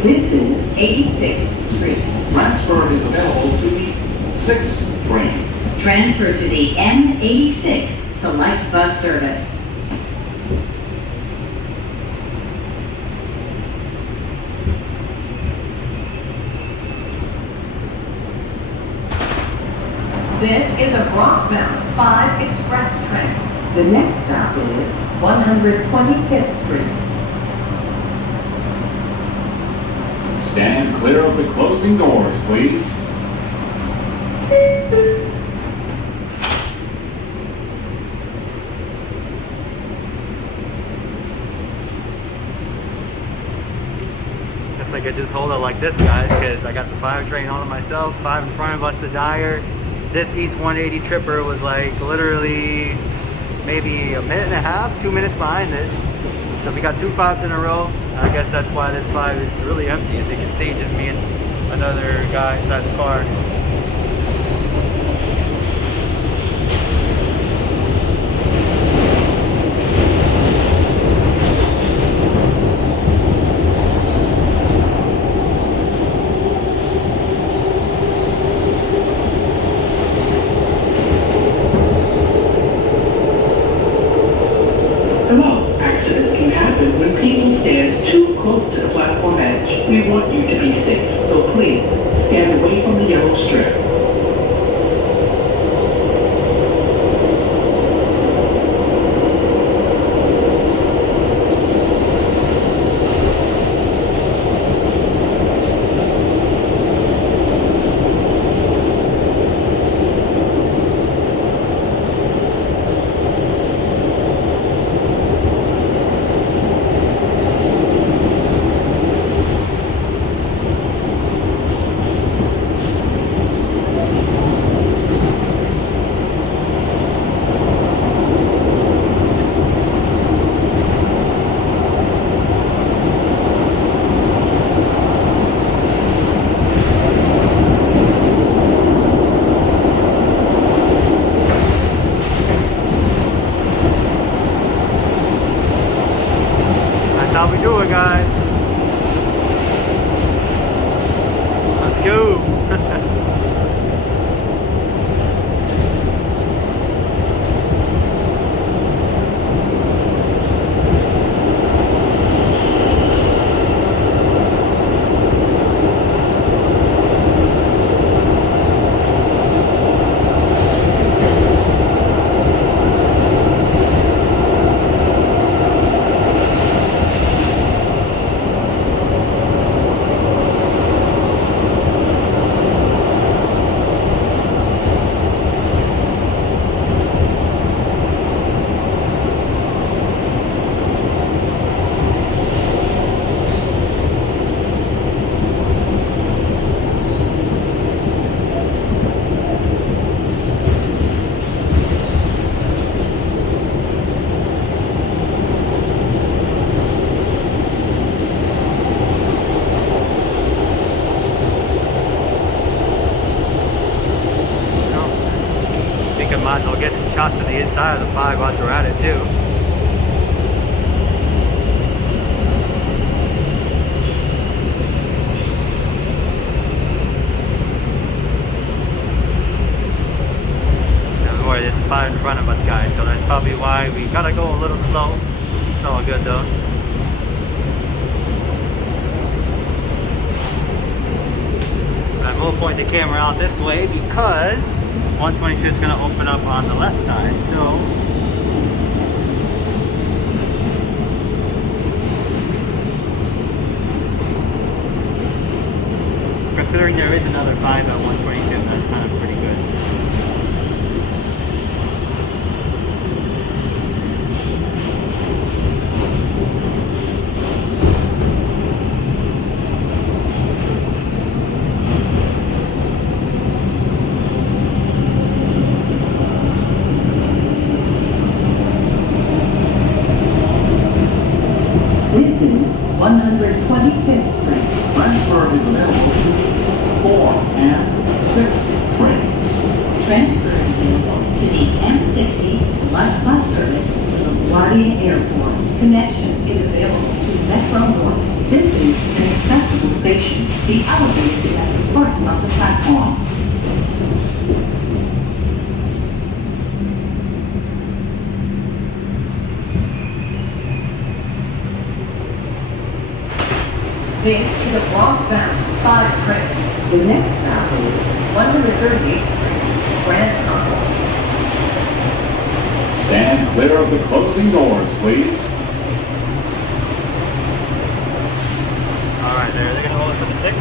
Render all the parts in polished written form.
This is 86th Street. Transfer is available to the 6th train. Transfer to the N86 Select Bus Service. This is a Bronx-bound 5 express train. The next stop is 125th Street. Stand clear of the closing doors, please. Guess I could just hold it like this, guys, because I got the 5 train all to myself, 5 in front of us to Dyer. This East 180 tripper was like literally maybe a minute and a half, 2 minutes behind it. So we got 2 5s in a row. I guess that's why this 5 is really empty, as you can see, just me and another guy inside the car. Hello. Accidents can happen when people stand too close to the platform edge. We want you to be safe, so please stand away from the yellow strip. How we doing, guys? Let's go. Might as well get some shots of the inside of the 5 while we're at it too. Now, boy, there's a 5 in front of us, guys, so that's probably why we gotta go a little slow. It's all good though. I will point the camera out this way because 122 is going to open up on the left side, so considering there is another 5 at 122, that's kind of pretty good. This is 125th Street. Transfer is available to the 4 and 6th trains. Transfer is available to the M60 Select Bus Service to LaGuardia Airport. Connection is available to Metro North. This is an accessible station, the elevator is at the front of the platform. This is a Bronx-bound 5 train. The next stop is 138th Street, Grand Concourse. Stand clear of the closing doors, please. Alright, they're gonna hold it for the 6.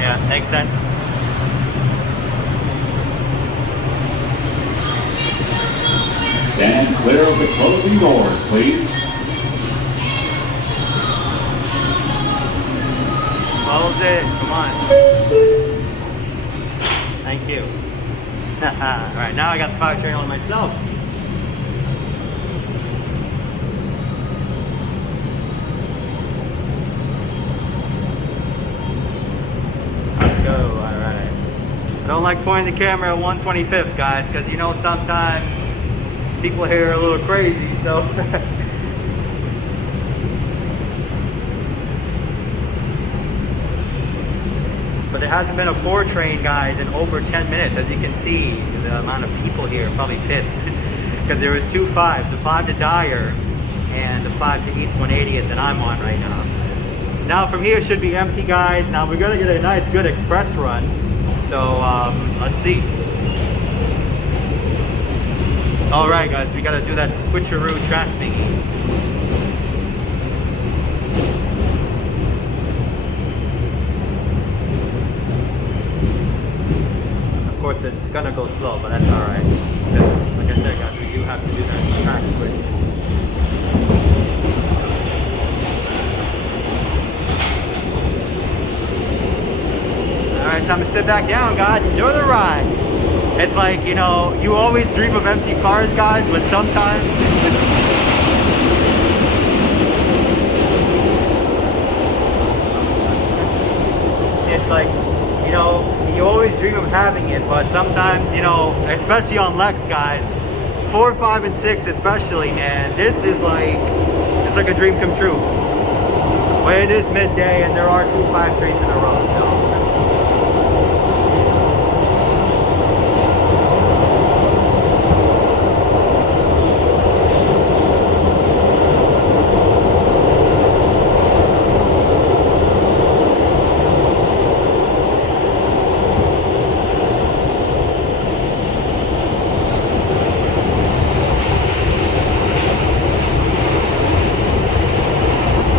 Yeah, makes sense. Stand clear of the closing doors, please. Close it, come on. Thank you. Alright, now I got the 5 train on myself. Let's go, alright. Don't like pointing the camera at 125th, guys, because you know sometimes people here are a little crazy, so. But there hasn't been a 4 train, guys, in over 10 minutes. As you can see, the amount of people here are probably pissed. Because there was 2 5s, the 5 to Dyer and the 5 to East 180th that I'm on right now. Now from here it should be empty, guys. Now we're gonna get a nice good express run. So let's see. Alright guys, we gotta do that switcheroo track thingy. Of course it's gonna go slow, but that's alright. Like I said guys, we do have to do that track switch. Alright, time to sit back down, guys. Enjoy the ride. It's like, you know, you always dream of empty cars, guys, but sometimes it's like, you know, you always dream of having it, but sometimes, you know, especially on Lex, guys, 4, 5, and 6 especially, man, this is like, it's like a dream come true. But it is midday and there are 2 5 trains in a row, so.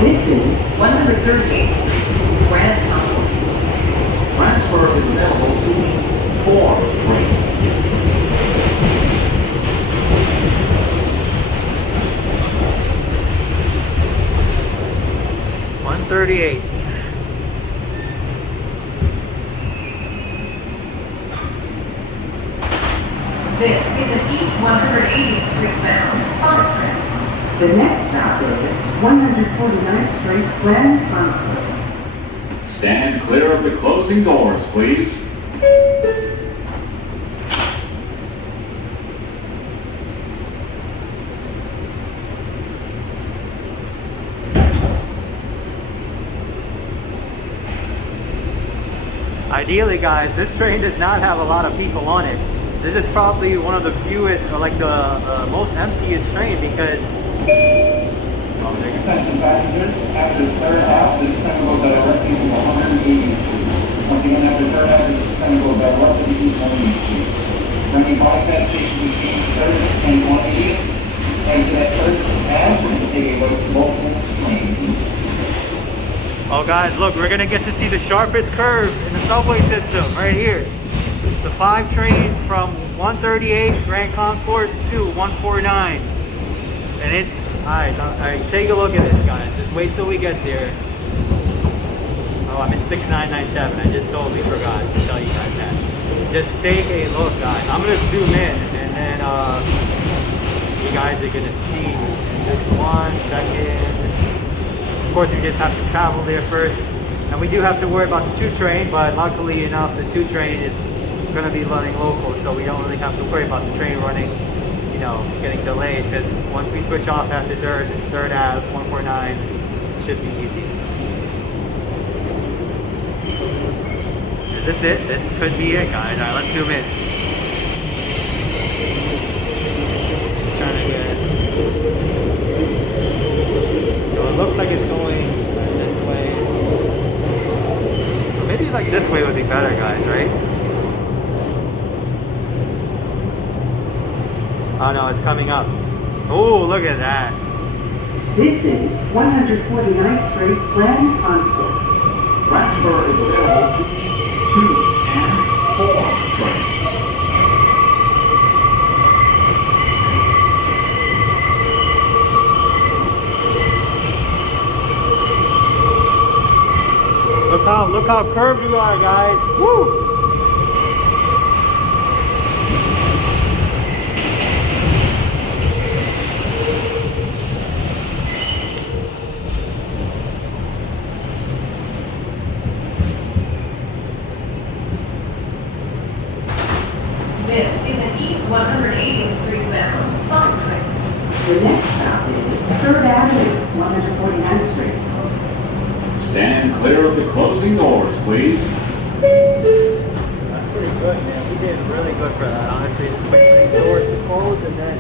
This is 138th Street, Grand Concourse. Transfer is available to the 4 train. $138. This is an East 180th Street bound 5 train. the next stop is 149th Street, Grand Concourse. Stand clear of the closing doors, please. Ideally, guys, this train does not have a lot of people on it. This is probably one of the fewest, or like the most emptiest train because. Oh, there you go. Attention passengers, after the third half, this train will go directly to 180th Street. Once again, after the third half, this train will go directly to East 180th Street. Bringing bypass station between 3rd and 180th, exit at 1st and take a look at multiple trains. Oh, guys, look, we're gonna get to see the sharpest curve in the subway system right here. The 5 train from 138 Grand Concourse to 149. And it's, alright, take a look at this, guys. Just wait till we get there. Oh, I'm in 6997. I just totally forgot to tell you guys that. Just take a look, guys. I'm gonna zoom in and then you guys are gonna see in just 1 second. Of course, we just have to travel there first. And we do have to worry about the 2 train, but luckily enough, the 2 train is gonna be running local, so we don't really have to worry about the train running, you know, getting delayed, because once we switch off after 3rd Ave, 149, should be easy. Is this it? This could be it, guys. Alright, let's zoom in. Trying to get. So it looks like it's going this way. Or maybe like this way would be better, guys, right? Oh no, it's coming up. Oh, look at that. This is 149th Street, Grand Concourse. Transfer is available to 2 and 4 trains. Look how curved you are, guys. Woo! This is an East 180th Street bound 5 train. The next stop is 3rd Avenue, 149th Street. Stand clear of the closing doors, please. That's pretty good, man. We did really good for that, honestly. Just wait for these doors to close and then...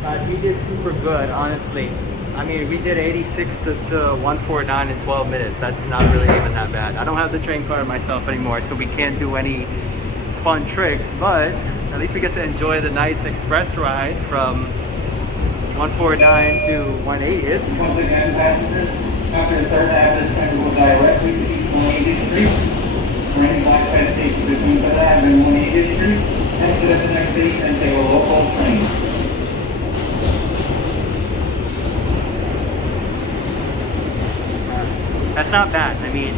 Guys, we did super good, honestly. I mean, we did 86 to 149 in 12 minutes. That's not really even that bad. I don't have the train card myself anymore, so we can't do any fun tricks, but at least we get to enjoy the nice express ride from 149 to 180th. Once again, passengers, after the 3rd Ave, this train will go directly to East 180th Street. For any bypass station between 3rd Ave and 180th Street, exit at the next station and take a local train. That's not bad. I mean,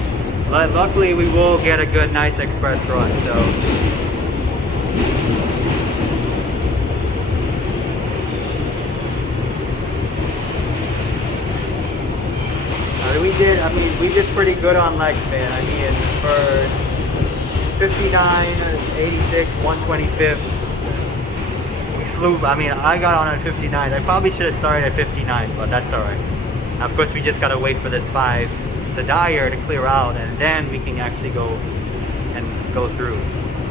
luckily we will get a good, nice express run, so. We did pretty good on legs, man. I mean, for 59, 86, 125th, we flew. I mean, I got on at 59. I probably should have started at 59, but that's all right. Of course, we just gotta wait for this 5, the Dyer to clear out, and then we can actually go through.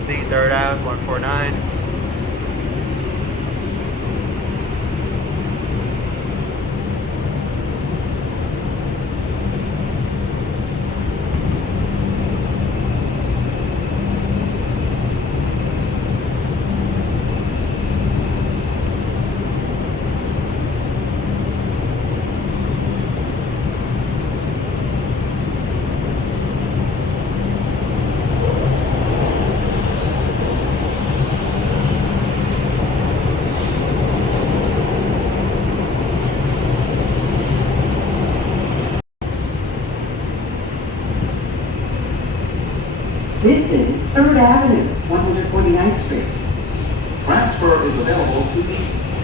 See, 3rd Ave, 149. This is 3rd Avenue, 149th Street. Transfer is available to the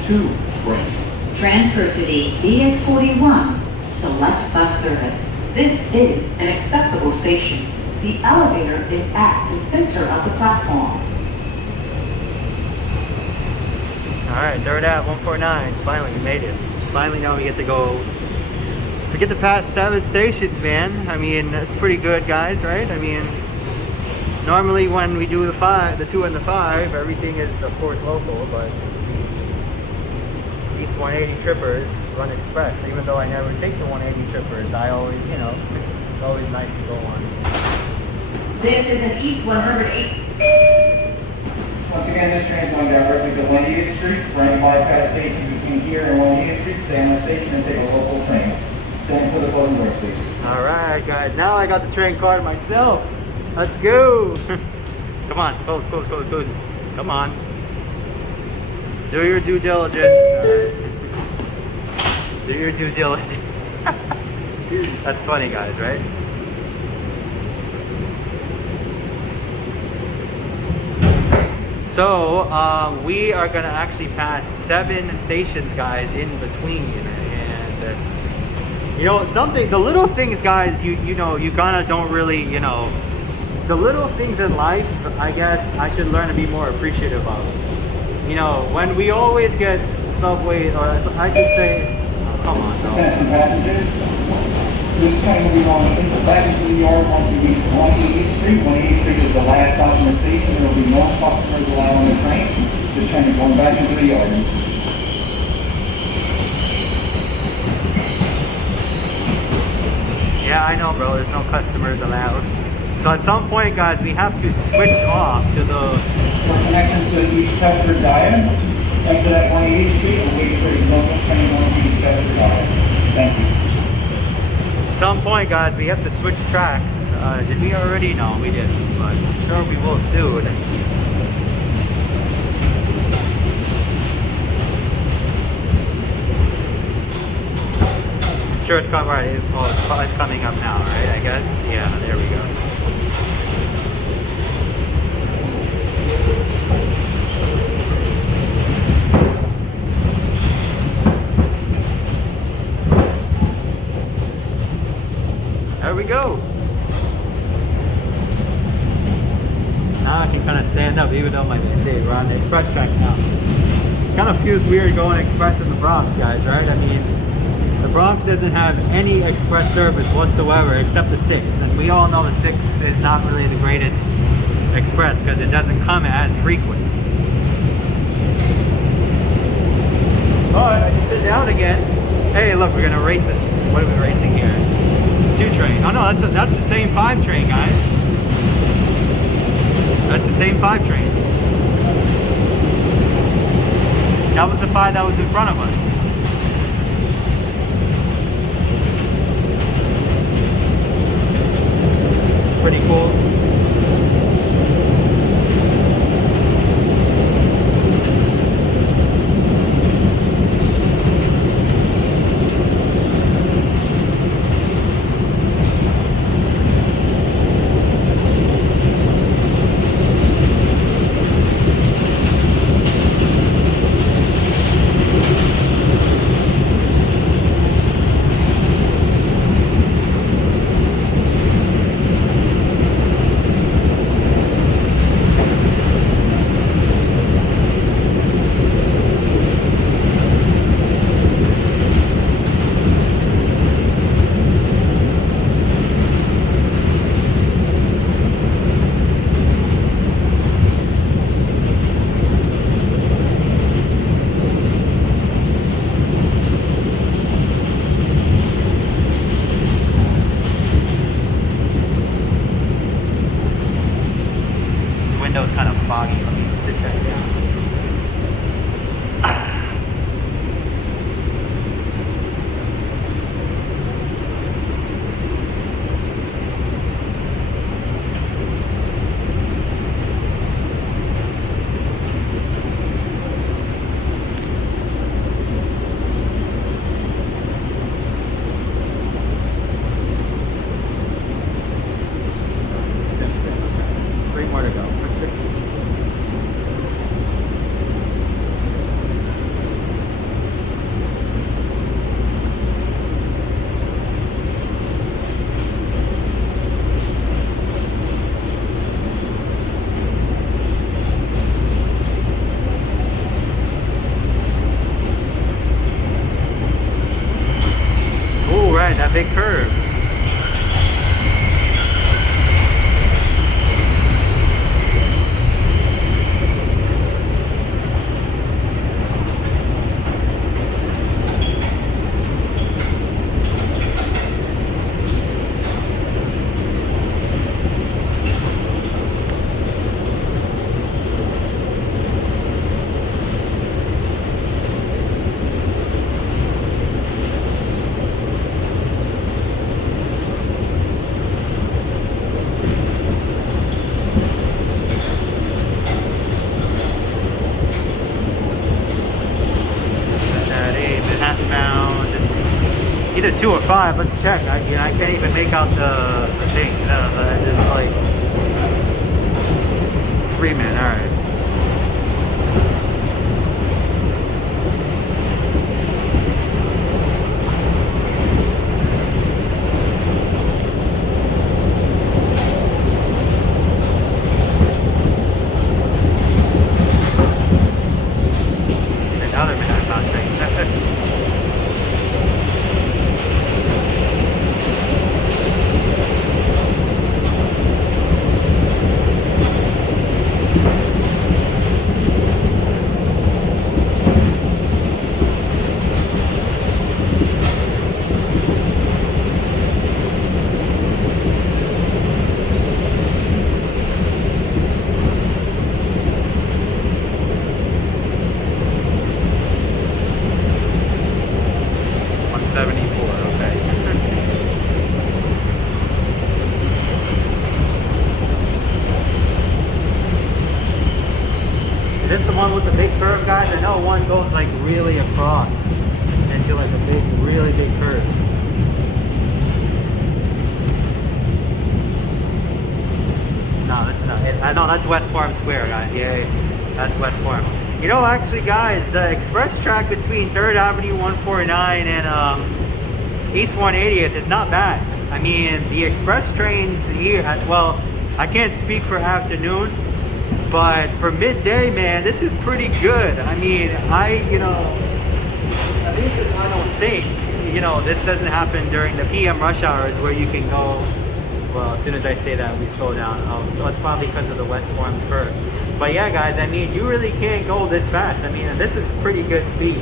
2 train. Transfer to the BX41 Select Bus Service. This is an accessible station. The elevator is at the center of the platform. Alright, 3rd Ave, 149. Finally, we made it. Finally, now we get to go. So we get to pass 7 stations, man. I mean, that's pretty good, guys, right? I mean, normally when we do the 2 and the 5, everything is, of course, local, but East 180 trippers run express. Even though I never take the 180 trippers, I always, you know, it's always nice to go on. This is an East 108. Once again, this train is going directly to 180th Street. For any bypass station between here and 180th Street, stay on the station and take a local train. Stand for the closing doors, please. Alright, guys, now I got the train card myself. Let's go. Come on, close. Come on. Do your due diligence. Do your due diligence. That's funny, guys, right? So, we are gonna actually pass 7 stations, guys, in between, and you know, the little things, guys, you know, you kinda don't really, you know, the little things in life, I guess I should learn to be more appreciative of. You know, when we always get Subway, or I should say, oh, come on, no. Attention passengers, This train will be going back into the yard once we reach 180th Street. 180th Street is the last stop in the station. There will be no customers allowed on the train. This train is going back into the yard. Yeah, I know, bro. There's no customers allowed. So at some point, guys, we have to switch off to the... For connections to the East Chester Diet, exit at 180th Street, and wait for the local train going to East Chester Diet. Thank you. At some point, guys, we have to switch tracks. Did we already? No, we didn't. But I'm sure we will soon. Sure, it's coming right. Oh, it's coming up now, right? I guess. Yeah, there we go. There we go. Now I can kind of stand up, even though my say we're on the express track now. Kind of feels weird going express in the Bronx, guys, right? I mean, the Bronx doesn't have any express service whatsoever except the 6, and we all know the 6 is not really the greatest express because it doesn't come as frequent. But I can sit down again. Hey, look, we're gonna race this. What are we racing here? 2 train. Oh no, that's the same 5 train, guys. That's the same 5 train. That was the 5 that was in front of us. Pretty cool. Window's kind of foggy. Let me sit back down. Three more to go. Oh, right, that big curve. Either 2 or 5. Let's check. I can't even make out the thing. It's like Freeman. All right. Another minute about thing. Is this the one with the big curve, guys? I know one goes like really across into like a big, really big curve. No, that's not it. I know that's West Farm Square, guys. Yeah, that's West Farm. You know, actually, guys, the express track between 3rd Avenue 149 and East 180th is not bad. I mean, the express trains here, well, I can't speak for afternoon, but for midday, man, this is pretty good. I mean, you know, at least I don't think, you know, this doesn't happen during the PM rush hours where you can go, well, as soon as I say that, we slow down. Oh, it's probably because of the West Farms curve. But yeah, guys, I mean, you really can't go this fast. I mean, this is pretty good speed.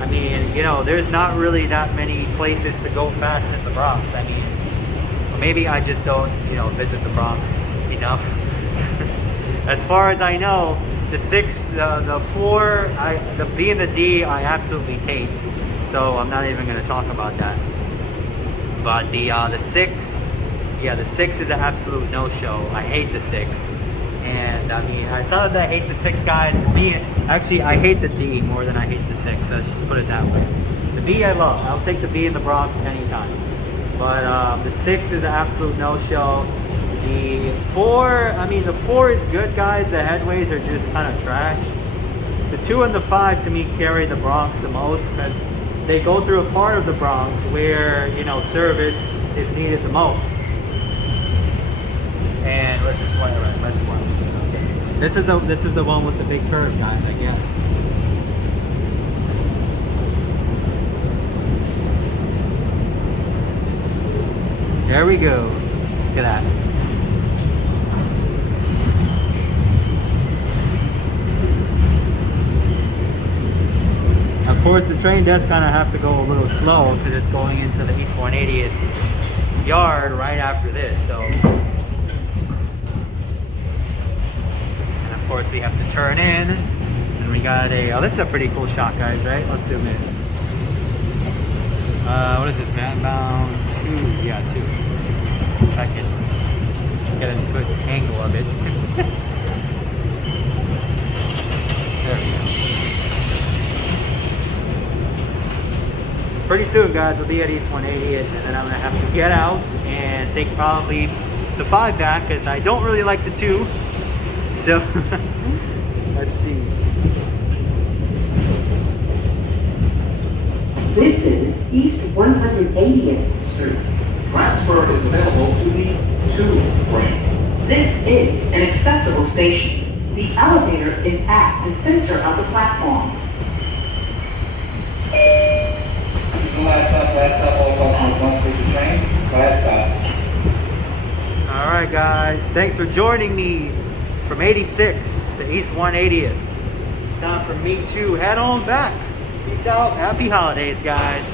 I mean, you know, there's not really that many places to go fast in the Bronx. I mean, maybe I just don't, you know, visit the Bronx enough. As far as I know, the 6, the 4, the B and the D, I absolutely hate. So I'm not even going to talk about that. But the 6, yeah, the 6 is an absolute no-show. I hate the 6. And I mean, it's not that I hate the 6, guys. The B, actually, I hate the D more than I hate the 6. Let's just put it that way. The B I love. I'll take the B in the Bronx anytime. But the 6 is an absolute no-show. The 4, I mean, the 4 is good, guys. The headways are just kind of trash. The 2 and the 5 to me carry the Bronx the most because they go through a part of the Bronx where, you know, service is needed the most. And let's just play around. Let's watch. Okay. This is the one with the big curve, guys, I guess. There we go. Look at that. Of course, the train does kind of have to go a little slow because it's going into the East 180th yard right after this. So, and of course, we have to turn in, and we got a. Oh, this is a pretty cool shot, guys. Right? Let's zoom in. What is this, man? Bound 2. Yeah, 2. If I can get a good angle of it. There we go. Pretty soon, guys, we'll be at East 180th, and then I'm going to have to get out and take probably the 5 back, because I don't really like the 2. So, let's see. This is East 180th Street. Transfer is available to the 2 train. This is an accessible station. The elevator is at the center of the platform. This is the last stop, all customers must take the train. Last stop. Alright, guys, thanks for joining me from 86 to East 180th. It's time for me to head on back. Peace out. Happy holidays, guys.